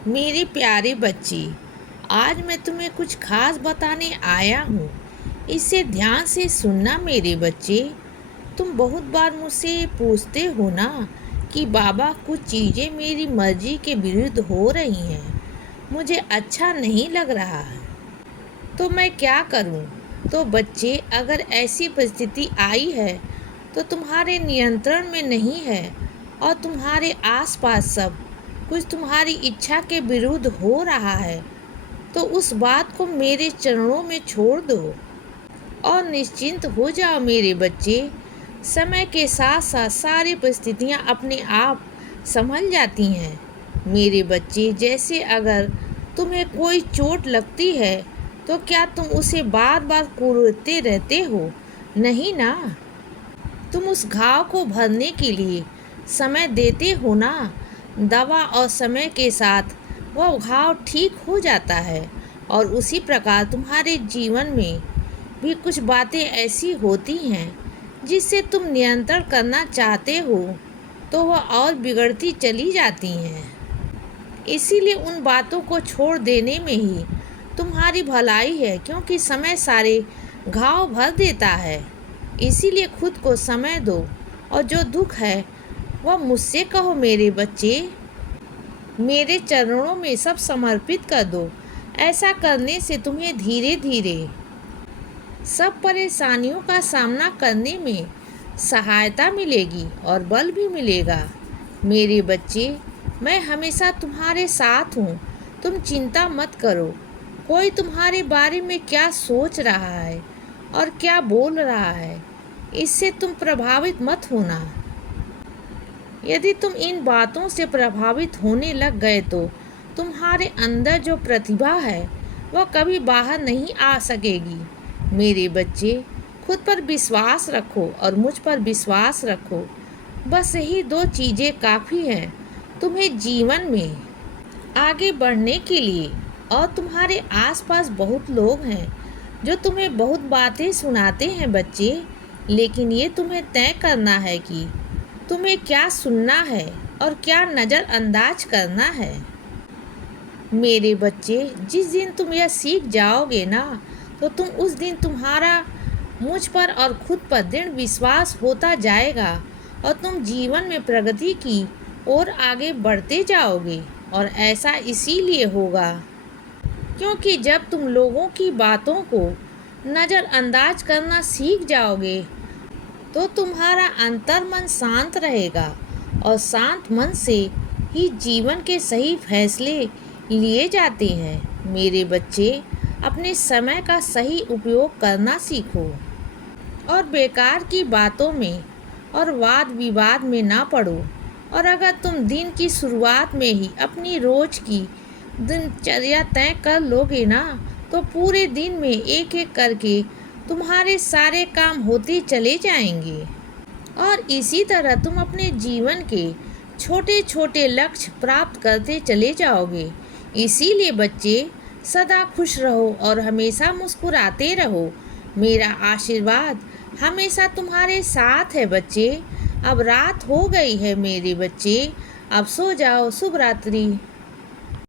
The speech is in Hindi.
मेरे प्यारे बच्चे, आज मैं तुम्हें कुछ खास बताने आया हूँ। इसे ध्यान से सुनना मेरे बच्चे। तुम बहुत बार मुझसे पूछते हो ना कि बाबा कुछ चीज़ें मेरी मर्जी के विरुद्ध हो रही हैं, मुझे अच्छा नहीं लग रहा है, तो मैं क्या करूँ। तो बच्चे, अगर ऐसी परिस्थिति आई है तो तुम्हारे नियंत्रण में नहीं है और तुम्हारे आसपास सब कुछ तुम्हारी इच्छा के विरुद्ध हो रहा है, तो उस बात को मेरे चरणों में छोड़ दो और निश्चिंत हो जाओ मेरे बच्चे। समय के साथ साथ सारी परिस्थितियाँ अपने आप संभल जाती हैं मेरे बच्चे। जैसे अगर तुम्हें कोई चोट लगती है तो क्या तुम उसे बार बार कुरेदते रहते हो? नहीं ना, तुम उस घाव को भरने के लिए समय देते हो ना। दवा और समय के साथ वह घाव ठीक हो जाता है। और उसी प्रकार तुम्हारे जीवन में भी कुछ बातें ऐसी होती हैं जिससे तुम नियंत्रण करना चाहते हो तो वह और बिगड़ती चली जाती हैं। इसीलिए उन बातों को छोड़ देने में ही तुम्हारी भलाई है, क्योंकि समय सारे घाव भर देता है। इसीलिए खुद को समय दो और जो दुख है वह मुझसे कहो मेरे बच्चे। मेरे चरणों में सब समर्पित कर दो। ऐसा करने से तुम्हें धीरे धीरे सब परेशानियों का सामना करने में सहायता मिलेगी और बल भी मिलेगा मेरे बच्चे। मैं हमेशा तुम्हारे साथ हूँ, तुम चिंता मत करो। कोई तुम्हारे बारे में क्या सोच रहा है और क्या बोल रहा है, इससे तुम प्रभावित मत होना। यदि तुम इन बातों से प्रभावित होने लग गए तो तुम्हारे अंदर जो प्रतिभा है वह कभी बाहर नहीं आ सकेगी मेरे बच्चे। खुद पर विश्वास रखो और मुझ पर विश्वास रखो। बस यही दो चीज़ें काफ़ी हैं तुम्हें जीवन में आगे बढ़ने के लिए। और तुम्हारे आसपास बहुत लोग हैं जो तुम्हें बहुत बातें सुनाते हैं बच्चे, लेकिन ये तुम्हें तय करना है कि तुम्हें क्या सुनना है और क्या नज़रअंदाज करना है मेरे बच्चे। जिस दिन तुम यह सीख जाओगे ना, तो तुम उस दिन तुम्हारा मुझ पर और खुद पर दृढ़ विश्वास होता जाएगा और तुम जीवन में प्रगति की ओर आगे बढ़ते जाओगे। और ऐसा इसीलिए होगा क्योंकि जब तुम लोगों की बातों को नज़रअंदाज करना सीख जाओगे तो तुम्हारा अंतर्मन शांत रहेगा और शांत मन से ही जीवन के सही फैसले लिए जाते हैं मेरे बच्चे। अपने समय का सही उपयोग करना सीखो और बेकार की बातों में और वाद विवाद में ना पड़ो। और अगर तुम दिन की शुरुआत में ही अपनी रोज़ की दिनचर्या तय कर लोगे ना, तो पूरे दिन में एक एक करके तुम्हारे सारे काम होते चले जाएंगे और इसी तरह तुम अपने जीवन के छोटे छोटे लक्ष्य प्राप्त करते चले जाओगे। इसीलिए बच्चे, सदा खुश रहो और हमेशा मुस्कुराते रहो। मेरा आशीर्वाद हमेशा तुम्हारे साथ है बच्चे। अब रात हो गई है मेरे बच्चे, अब सो जाओ। शुभ रात्रि।